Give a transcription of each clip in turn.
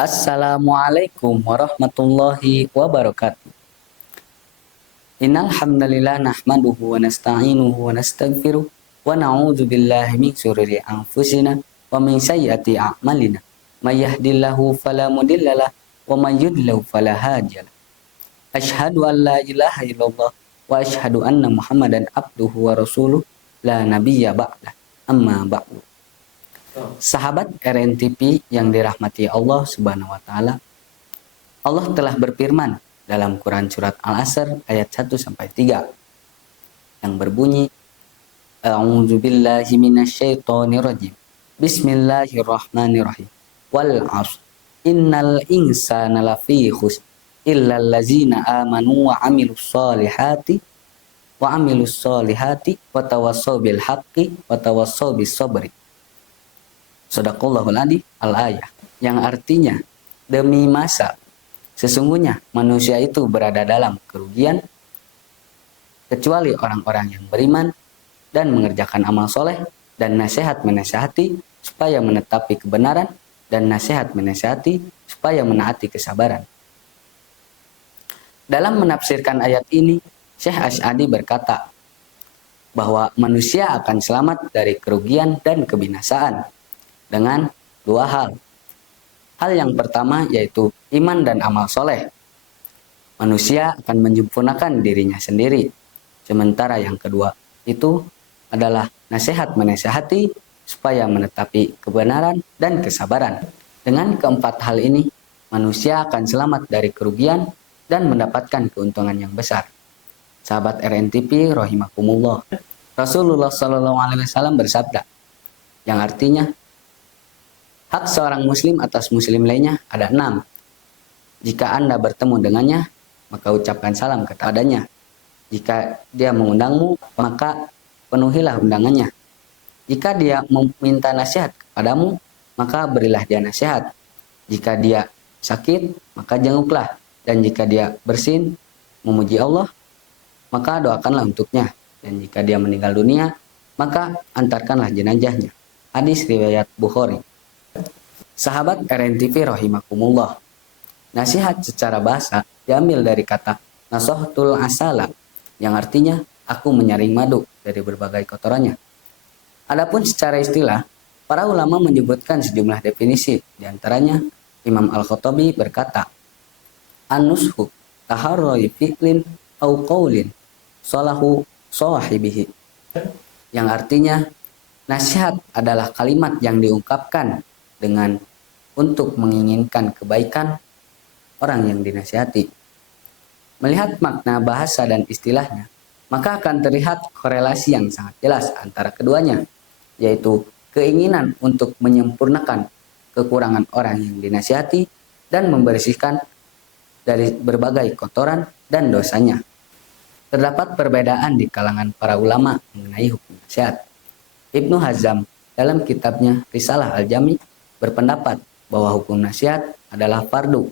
Assalamualaikum warahmatullahi wabarakatuh. Innal hamdalillah nahmaduhu wa nasta'inuhu wa nastaghfiruh wa na'udzu billahi min syururi anfusina wa min sayyiati a'malina. May yahdihillahu fala mudhillalah wa may yudlil fala hadiyalah. Asyhadu an la ilaha illallah wa asyhadu anna Muhammadan abduhu wa rasuluh la nabiyya ba'dah. Amma ba'du. Sahabat RNTP yang dirahmati Allah Subhanahu wa taala, Allah telah berfirman dalam Quran surat Al-Asr ayat 1 sampai 3 yang berbunyi, A'udzubillahi minasyaitonirrajim. Bismillahirrahmanirrahim. Wal 'ashr. Innal insana lafi khusr illal ladzina amanu wa 'amilus solihati wa tawassaw bil haqqi wa tawassaw bis sabri. Shadaqallahul adzim al-ayah, yang artinya demi masa sesungguhnya manusia itu berada dalam kerugian kecuali orang-orang yang beriman dan mengerjakan amal soleh, dan nasihat menasihati supaya menetapi kebenaran, dan nasihat menasihati supaya menaati kesabaran. Dalam menafsirkan ayat ini, Syekh Asy'adi berkata bahwa manusia akan selamat dari kerugian dan kebinasaan dengan dua hal. Hal yang pertama yaitu iman dan amal soleh. Manusia akan menyempurnakan dirinya sendiri. Sementara yang kedua itu adalah nasihat menasihati supaya menetapi kebenaran dan kesabaran. Dengan keempat hal ini, manusia akan selamat dari kerugian dan mendapatkan keuntungan yang besar. Sahabat RNTP rahimakumullah. Rasulullah SAW bersabda, yang artinya hak seorang muslim atas muslim lainnya ada 6. Jika Anda bertemu dengannya, maka ucapkan salam kepadanya. Jika dia mengundangmu, maka penuhilah undangannya. Jika dia meminta nasihat kepadamu, maka berilah dia nasihat. Jika dia sakit, maka jenguklah. Dan jika dia bersin, memuji Allah, maka doakanlah untuknya. Dan jika dia meninggal dunia, maka antarkanlah jenazahnya. Hadis riwayat Bukhari. Sahabat RNTV rahimakumullah. Nasihat secara bahasa diambil dari kata nasahtul asala, yang artinya aku menyaring madu dari berbagai kotorannya. Adapun secara istilah, para ulama menyebutkan sejumlah definisi. Di antaranya Imam Al-Khattabi berkata, an-nushu taharrui fi'lin au qaulin salahu sahibihi, yang artinya nasihat adalah kalimat yang diungkapkan dengan untuk menginginkan kebaikan orang yang dinasihati. Melihat makna bahasa dan istilahnya, maka akan terlihat korelasi yang sangat jelas antara keduanya, yaitu keinginan untuk menyempurnakan kekurangan orang yang dinasihati dan membersihkan dari berbagai kotoran dan dosanya. Terdapat perbedaan di kalangan para ulama mengenai hukum nasihat. Ibnu Hazm dalam kitabnya Risalah Al-Jami berpendapat bahwa hukum nasihat adalah fardu.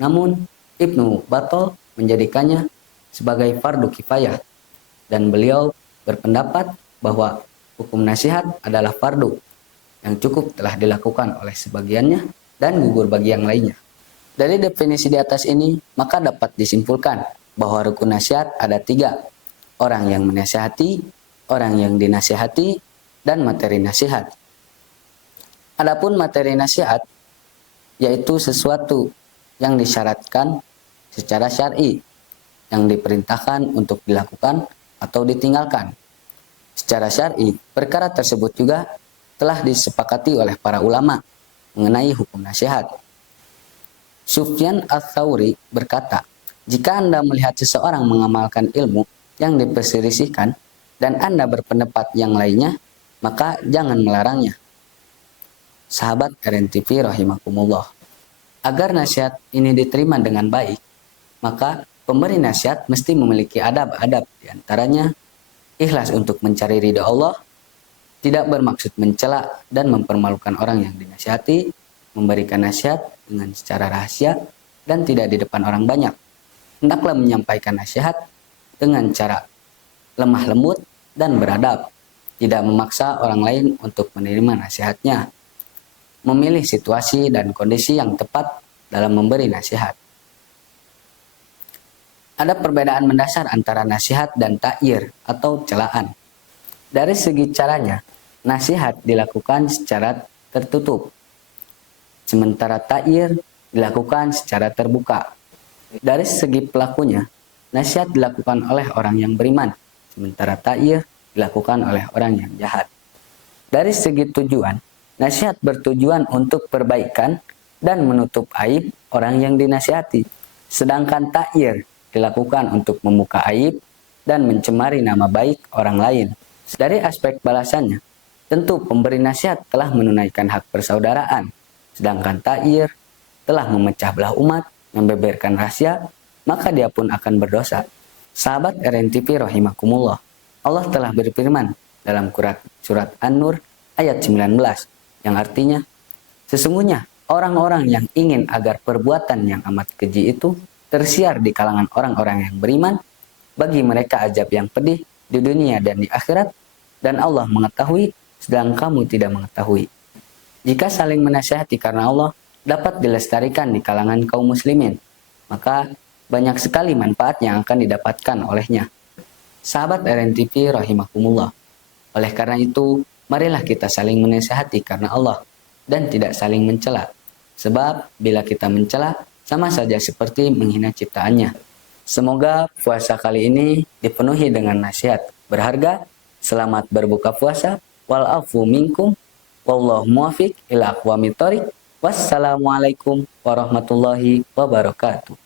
Namun Ibnu Battal menjadikannya sebagai fardu kifayah, dan beliau berpendapat bahwa hukum nasihat adalah fardu yang cukup telah dilakukan oleh sebagiannya dan gugur bagi yang lainnya. Dari definisi di atas ini, maka dapat disimpulkan bahwa rukun nasihat ada 3. Orang yang menasihati, orang yang dinasihati, dan materi nasihat. Adapun materi nasihat yaitu sesuatu yang disyaratkan secara syar'i, yang diperintahkan untuk dilakukan atau ditinggalkan. Secara syar'i, perkara tersebut juga telah disepakati oleh para ulama mengenai hukum nasihat. Sufyan Ats-Tsauri berkata, jika Anda melihat seseorang mengamalkan ilmu yang diperselisihkan dan Anda berpendapat yang lainnya, maka jangan melarangnya. Sahabat RNTV rahimakumullah. Agar nasihat ini diterima dengan baik, maka pemberi nasihat mesti memiliki adab-adab, di antaranya ikhlas untuk mencari ridha Allah, tidak bermaksud mencela dan mempermalukan orang yang dinasihati, memberikan nasihat dengan secara rahasia dan tidak di depan orang banyak. Hendaklah menyampaikan nasihat dengan cara lemah lembut dan beradab, tidak memaksa orang lain untuk menerima nasihatnya. memilih situasi dan kondisi yang tepat dalam memberi nasihat. Ada perbedaan mendasar antara nasihat dan ta'yir atau celaan. Dari segi caranya, nasihat dilakukan secara tertutup, sementara ta'yir dilakukan secara terbuka. Dari segi pelakunya, nasihat dilakukan oleh orang yang beriman, sementara ta'yir dilakukan oleh orang yang jahat. Dari segi tujuan, nasihat bertujuan untuk perbaikan dan menutup aib orang yang dinasihati, sedangkan ta'yir dilakukan untuk membuka aib dan mencemari nama baik orang lain. Dari aspek balasannya, tentu pemberi nasihat telah menunaikan hak persaudaraan, sedangkan ta'yir telah memecah belah umat, membeberkan rahasia, maka dia pun akan berdosa. Sahabat RNTV rahimakumullah, Allah telah berfirman dalam surat An-Nur ayat 19, yang artinya, sesungguhnya orang-orang yang ingin agar perbuatan yang amat keji itu tersiar di kalangan orang-orang yang beriman, bagi mereka azab yang pedih di dunia dan di akhirat, dan Allah mengetahui sedang kamu tidak mengetahui. Jika saling menasihati karena Allah dapat dilestarikan di kalangan kaum muslimin, maka banyak sekali manfaat yang akan didapatkan olehnya. Sahabat RNTV rahimakumullah, oleh karena itu, marilah kita saling menasihati karena Allah dan tidak saling mencela. Sebab bila kita mencela, sama saja seperti menghina ciptaannya. Semoga puasa kali ini dipenuhi dengan nasihat berharga. Selamat berbuka puasa. Wal afu minkum. Wallahu muwafiq ila aqwamit thoriq. Wassalamualaikum warahmatullahi wabarakatuh.